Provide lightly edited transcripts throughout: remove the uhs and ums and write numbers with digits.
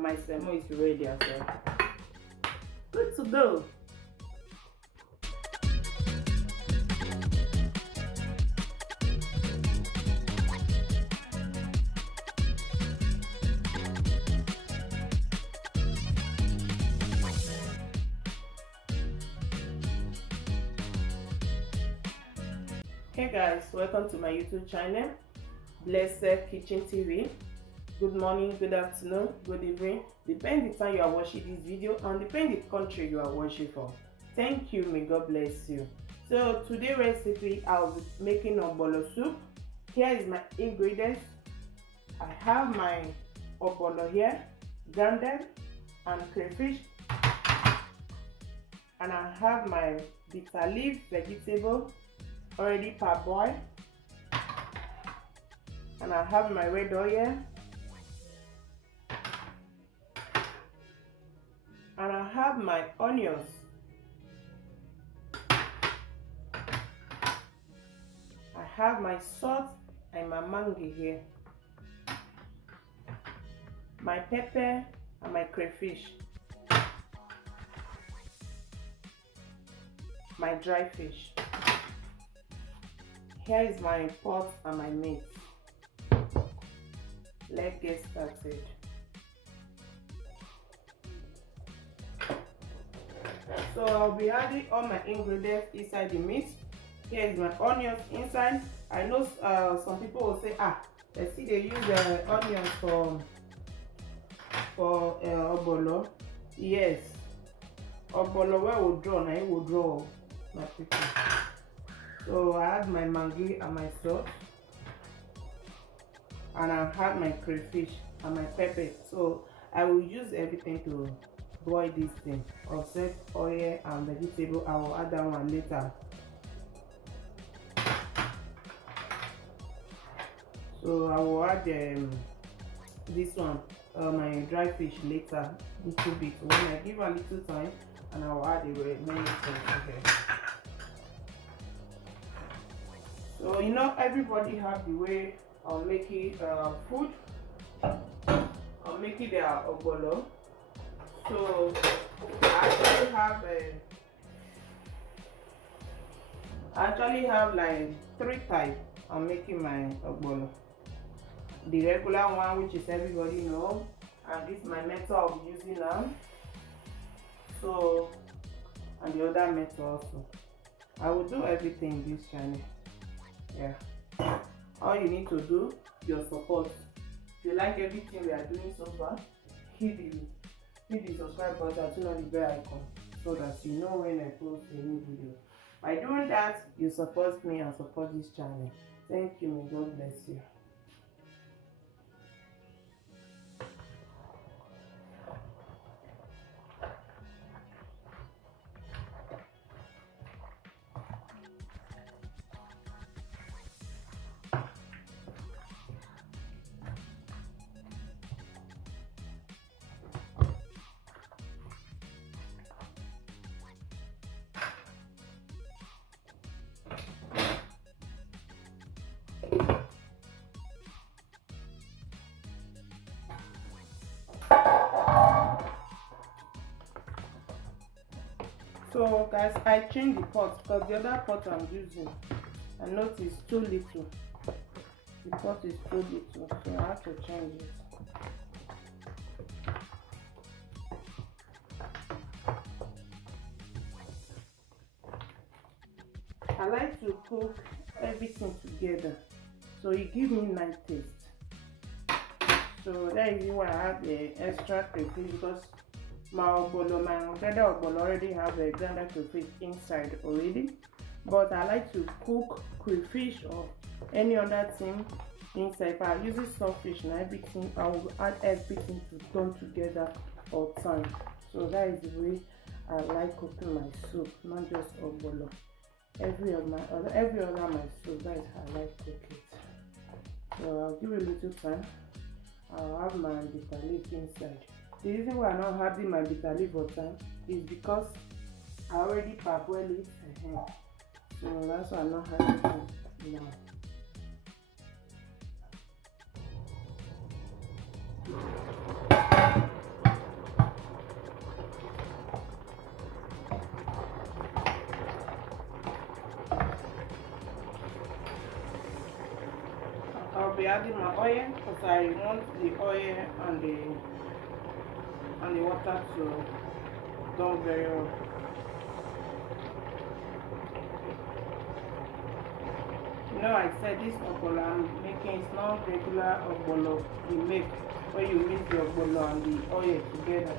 and my semo is ready as well. Good to go. Hey guys, welcome to my YouTube channel, Blessed Kitchen TV. Good morning, good afternoon, good evening, depend the time you are watching this video and depend the country you are watching from. Thank you, may God bless you. So today's recipe, I'll be making ogbono soup. Here is my ingredients. I have my ogbono here, grounded and crayfish, and I have my bitter leaf vegetable already parboiled, and I have my red oil, and I have my onions, I have my salt and my mango here, my pepper and my crayfish, my dry fish. Here is my pot and my meat. Let's get started. So I'll be adding all my ingredients inside the meat. Here is my onions inside. I know some people will say, let's see, they use onions for ogbono. Yes, ogbono where we draw, now we draw my people. So I add my mango and my salt, and I have my crayfish and my pepper. So I will use everything to boil this thing. Except oil and vegetable, I will add that one later. So I will add this one, my dry fish later, little bit. When I give a little time, and I will add the remaining things. Okay. So you know, everybody have the way of making food, or making their ogbono. So I actually have like 3 types of making my ogbono. The regular one, which is everybody know, and this is my method of using now. So, and the other method also. I will do everything in this channel. Yeah, all you need to do, your support. If you like everything we are doing so far, hit the subscribe button, turn on the bell icon so that you know when I post a new video. By doing that, you support me and support this channel. Thank you, may God bless you. So guys, I changed the pot because the other pot I'm using, I noticed too little. The pot is too little, so I have to change it. I like to cook everything together, so it gives me nice taste. So that is why I have the extra crayfish, because my other ogbono already have a grounded crayfish inside already. But I like to cook crayfish or any other thing inside. If I use saltfish and everything, I will add everything to turn together all time. So that is the way I like cooking my soup, not just ogbono. Every other my soup, that is how I like cook it. So I'll give it a little time. I'll have my bitter leaf inside. The reason why I'm not having my bitter leaf all time is because I already parboiled it. So that's why I'm not having it now. I'll be adding my oil because I want the oil and the water to done very well. You know, I said this ogbono I'm making is not regular ogbono you make when you mix the ogbono and the oil together.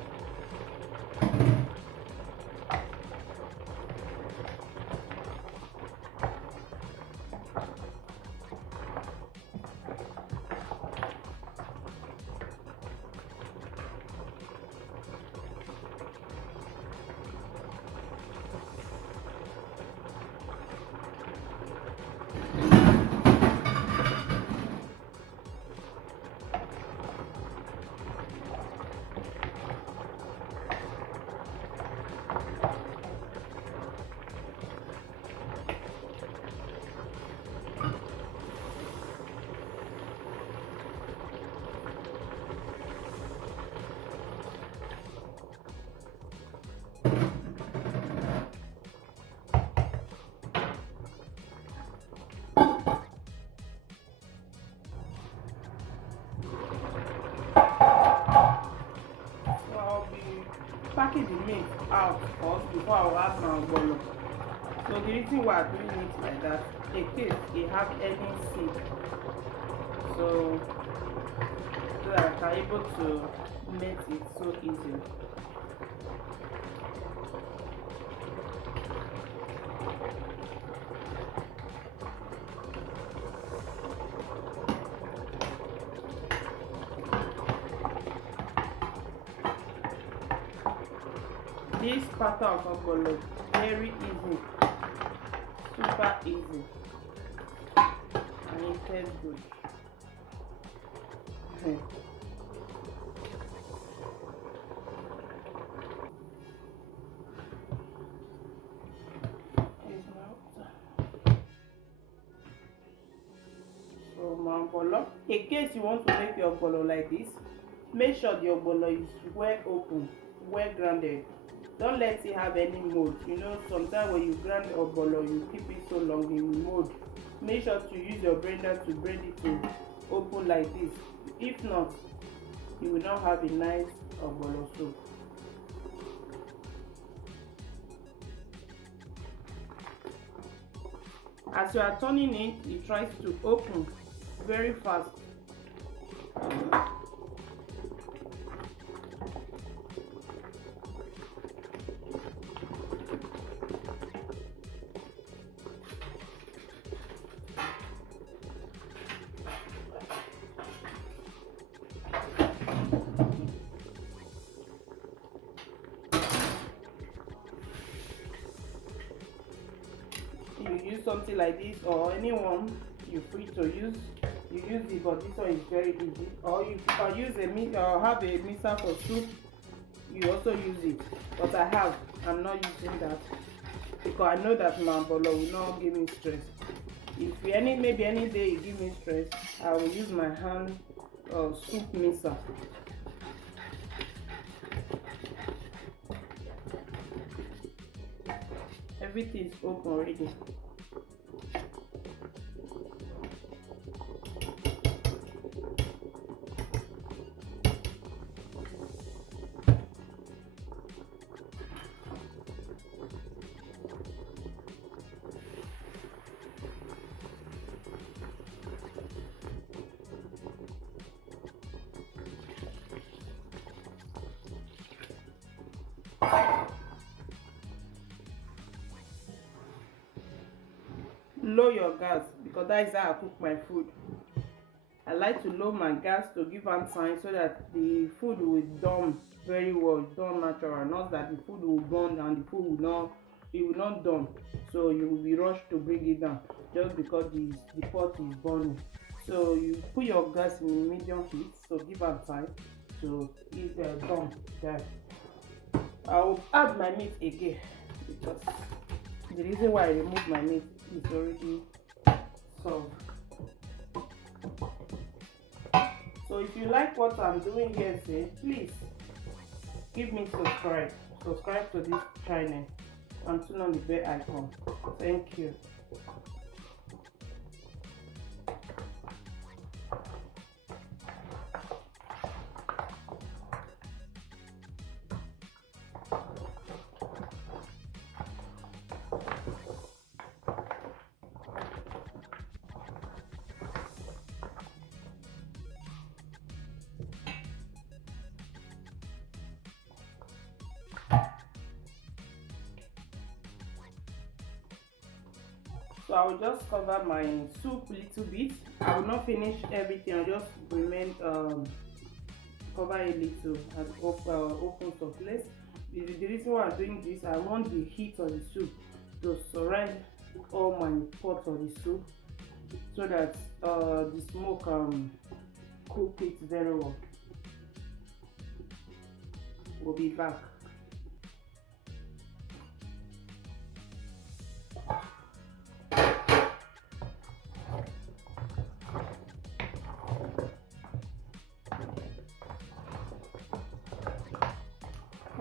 Packing the meat out first before I will add my ogbono. So the reason why I'm doing it like that, in case it have any seed, so that I can able to make it so easy. This pattern of ogbono very easy, super easy, and it tastes good. So my ogbono, in case you want to make your ogbono like this, make sure the ogbono is well open, well grounded. Don't let it have any mold. You know, sometimes when you grind ogbono, you keep it so long in mold. Make sure to use your blender to blend it to open like this. If not, you will not have a nice ogbono soup. As you are turning it tries to open very fast. You use something like this or anyone you're free to use, you use it, but this one is very easy. Or you can use or have a mixer for soup, you also use it. But I'm not using that because I know that my ogbono will not give me stress. If maybe any day you give me stress, I will use my hand soup mixer. Everything is open already. Low your gas because that is how I cook my food. I like to lower my gas to give am time so that the food will done very well, done natural, not that the food will burn and the food will not done. So you will be rushed to bring it down just because the pot is burning. So you put your gas in medium heat, so give am time to eat done. That I will add my meat again because the reason why I remove my meat is already solved. So if you like what I'm doing here, please give me subscribe to this channel and turn on the bell icon. Thank you. So I will just cover my soup little bit. I will not finish everything. I'll just remain cover a little and open some place. The reason why I'm doing this, I want the heat of the soup to surround all my pot of the soup, so that the smoke cook it very well. We'll be back.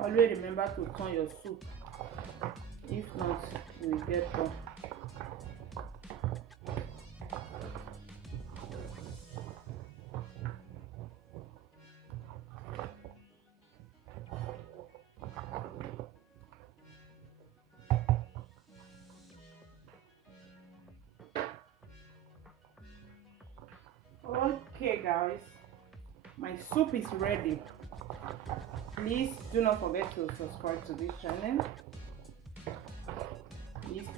Always remember to turn your soup, if not you will get burnt. Okay guys, my soup is ready. Please do not forget to subscribe to this channel.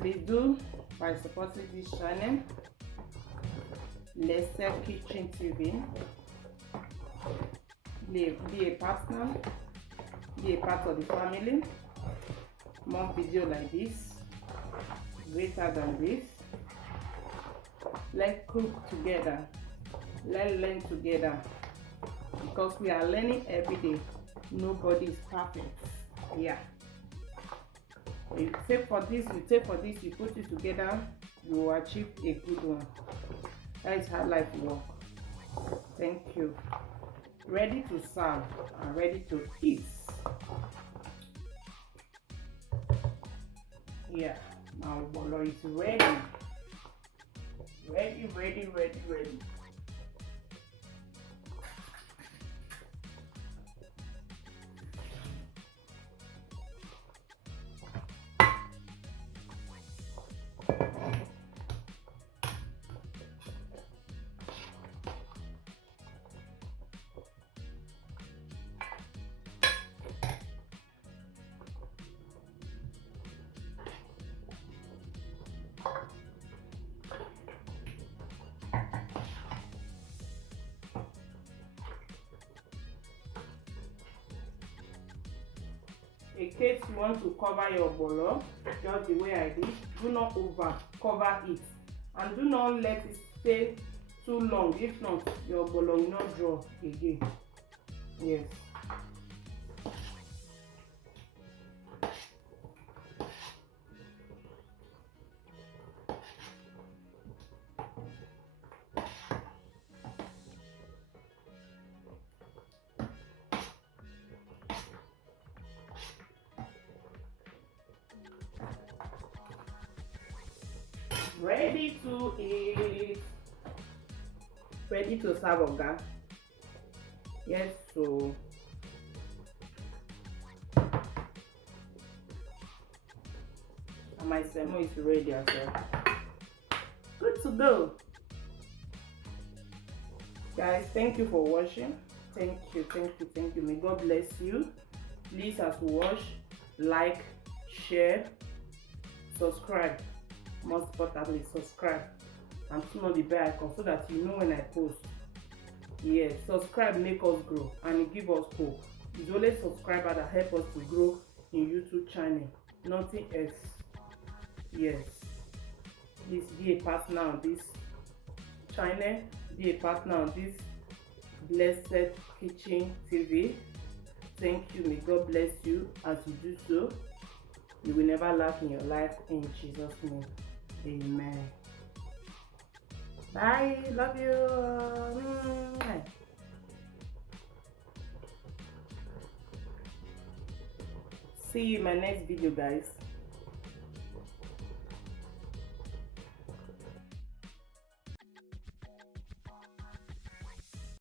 Please do by supporting this channel. Let's Sell Kitchen TV. Be a partner, be a part of the family. More video like this, greater than this. Let's cook together. Let's learn together, because we are learning every day. Nobody is perfect. Yeah. You take for this, you put it together, you will achieve a good one. That is how life works. Thank you. Ready to serve and ready to eat. Yeah, now Ogbono is ready. Ready. In case you want to cover your ogbono, just the way I did, do not over cover it, and do not let it stay too long. If not, your ogbono will not draw again. Yes. Ready to eat. Ready to serve, oga. Yes, so and my semo is ready as well. Good to go. Guys, thank you for watching. Thank you. May God bless you. Please, as you watch, like, share, subscribe. Most importantly, subscribe and turn on the bell icon so that you know when I post. Yes, subscribe make us grow and it give us hope. It's only subscriber that help us to grow in YouTube channel, nothing else. Yes, please be a partner on this channel, be a partner on this Blessed Kitchen TV. Thank you. May God bless you as you do so. You will never lack in your life, in Jesus' name. Amen. Bye. Love you. See you in my next video, guys.